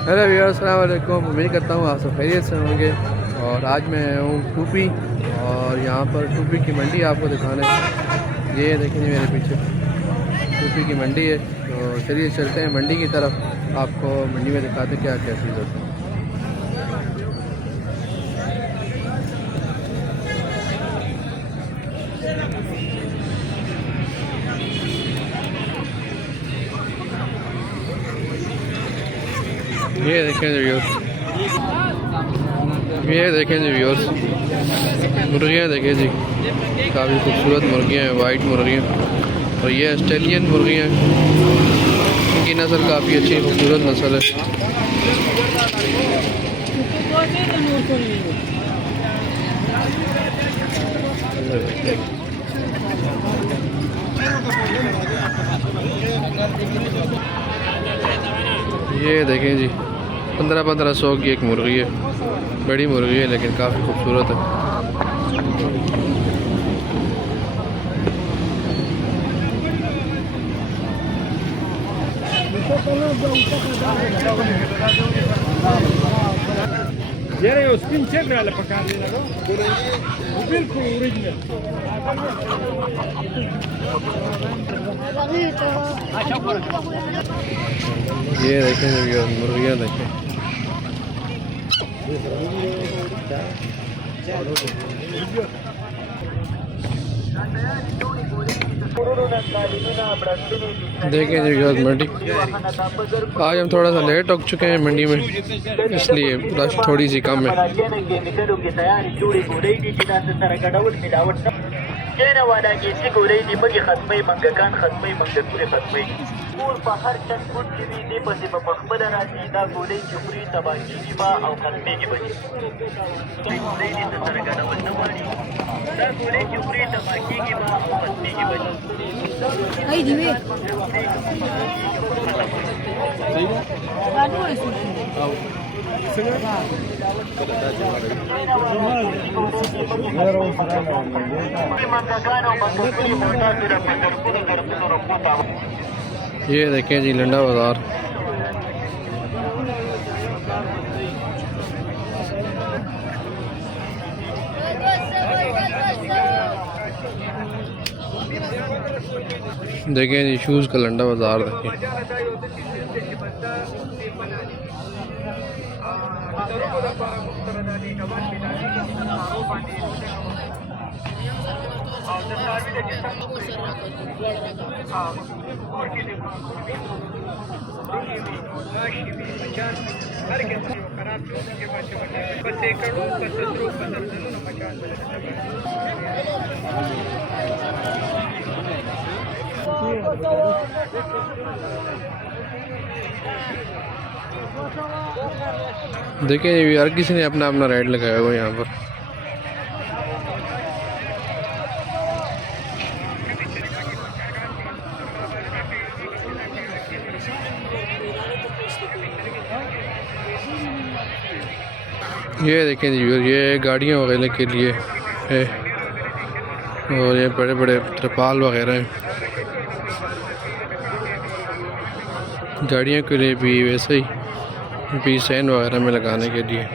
Hello viewers, अस्सलाम वालेकुम। उम्मीद करता हूँ आप सब खैरियत से होंगे। और आज मैं हूँ टूपी और यहाँ पर टूपी की मंडी आपको दिखाने। ये देखेंगे मेरे पीछे टूपी की मंडी है। तो चलिए चलते हैं मंडी की तरफ, आपको मंडी में दिखाते क्या क्या चीज़ होती है। ये देखें व्यूअर्स, ये देखें जी व्यूअर्स, मुर्गियाँ देखें जी, काफ़ी खूबसूरत मुर्गियाँ हैं, वाइट मुर्गियाँ। और ये ऑस्ट्रेलियन मुर्गियाँ हैं, इनकी नस्ल काफ़ी अच्छी खूबसूरत नस्ल है। ये देखें जी, 1500 की एक मुर्गी है, बड़ी मुर्गी है लेकिन काफ़ी खूबसूरत है। Jere spin check rala pakar dena ko बिल्कुल ओरिजिनल ये देखें मुर्गियाँ देखें, देखें जी मंडी। आज हम थोड़ा सा लेट हो चुके हैं मंडी में, इसलिए रश थोड़ी सी कम है। ये देखें जी लंडा बाज़ार, देखें जी शूज़ का लंडा बाज़ार देखें। देखें हर किसी ने अपना अपना रेट लगाया हुआ है यहाँ पर। ये देखें जी, ये गाड़ियों वगैरह के लिए है और ये बड़े बड़े त्रिपाल वगैरह हैं गाड़ियों के लिए भी, वैसे ही भी सैन वगैरह में लगाने के लिए।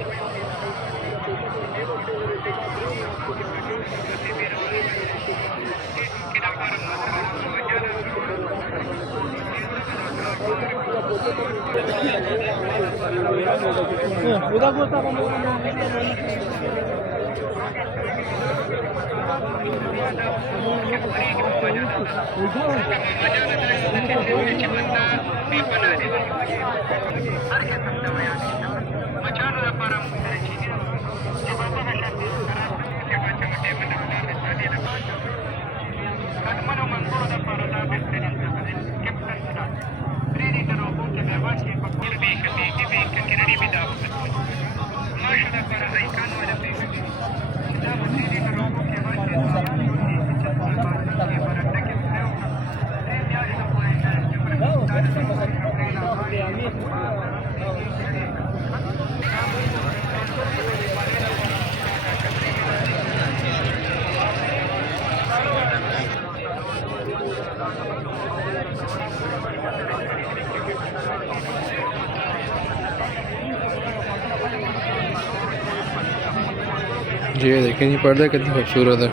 ये देखें जी पर्दे कितने खूबसूरत है।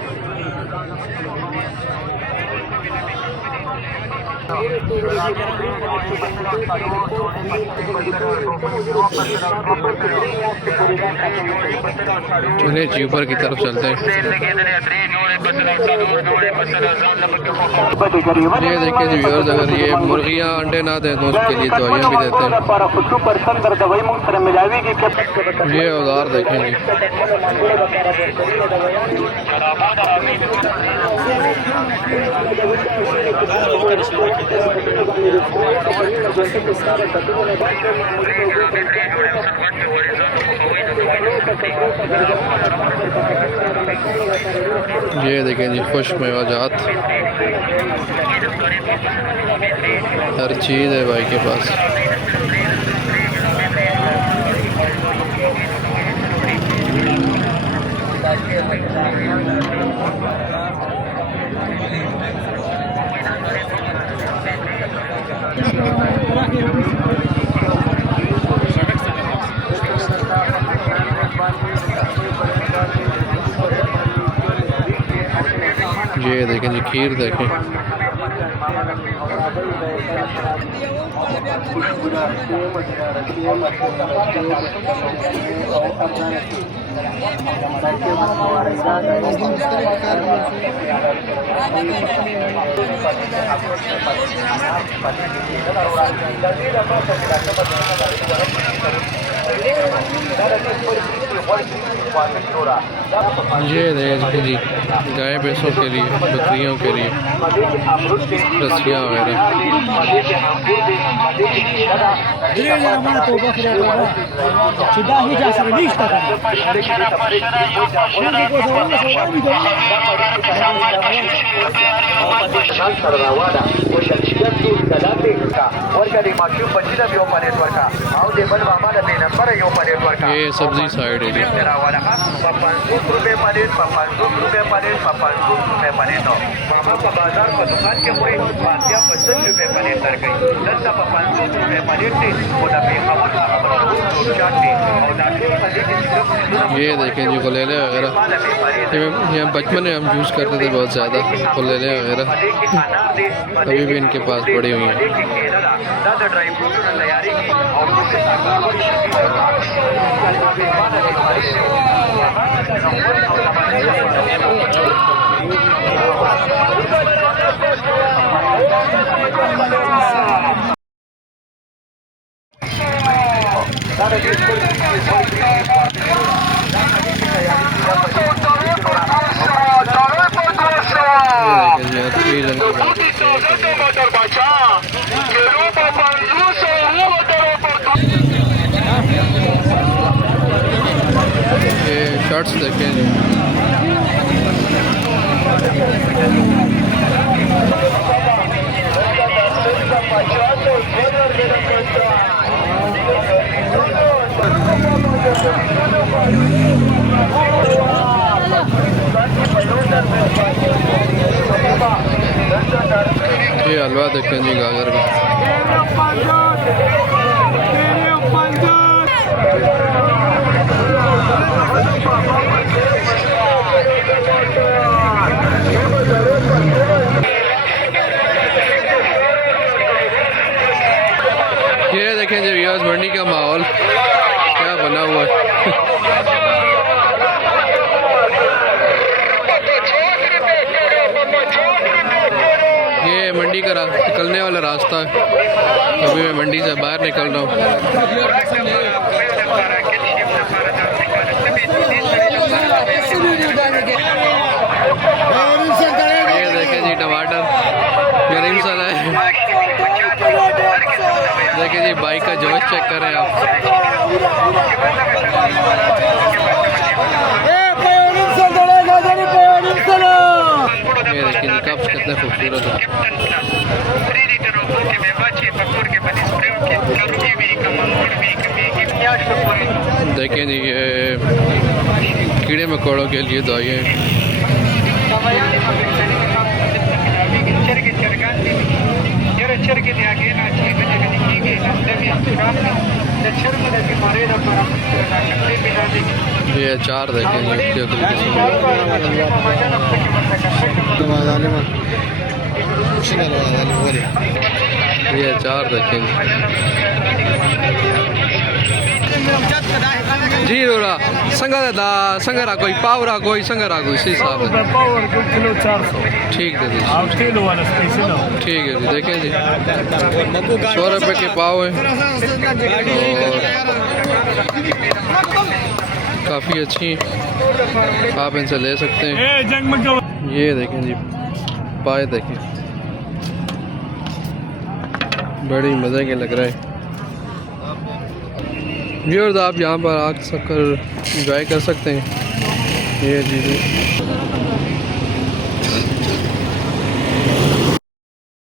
चलिए जी ऊपर की तरफ चलते हैं। ये देखिए जी व्यूअर्स, अगर ये मुर्गियाँ अंडे ना दें तो उसके लिए दवाइयाँ भी देते हैं। ये औजार देखें जी। ये देखें जी खुश मेवाजात, हर चीज़ है भाई के पास। ये देखें जी खीर देखें। ये देखिए जी गाय भैंसों के लिए, बकरियों के लिए रस्सियाँ वगैरह। ये सब्जी साइड है जी। ये देखें जी गुलेले वगैरह, ये बचपन में हम यूज़ करते थे बहुत ज़्यादा गुलेले वगैरह, अभी भी इनके पास पड़ी हुई हैं। ये शर्ट्स देखें जी। ये हलवा देखें जी गाजर का। ये देखें जी व्यूअर्स मंडी का माहौल क्या बना हुआ है। ये मंडी का निकलने वाला रास्ता है। अभी मैं मंडी से बाहर निकल रहा हूँ। ये देखें जी टमाटर गरीब सा है। देखिए जी बाइक का जोश चेक करें आप। ये देखिए जी कप्स कितने खूबसूरत है। देखिए जी ये कीड़े मकोड़ों के लिए दवाइयाँ। ये अचार देखें ये क्या तरीके से ये अचार देखें जी रोरा संगरा कोई पावरा कोई संगरा कोई इसी हिसाब से पावर किलो 400 ठीक है जी आप किलो वाला स्पेशल हो ठीक है जी देखें जी 100 रुपये के पाव है और काफ़ी अच्छी आप इनसे ले सकते हैं। ये देखें जी पाए देखें बड़ी मज़े के लग रहे हैं। व्यूअर्स आप यहाँ पर आ कर इंजॉय कर सकते हैं। ये चीज़ें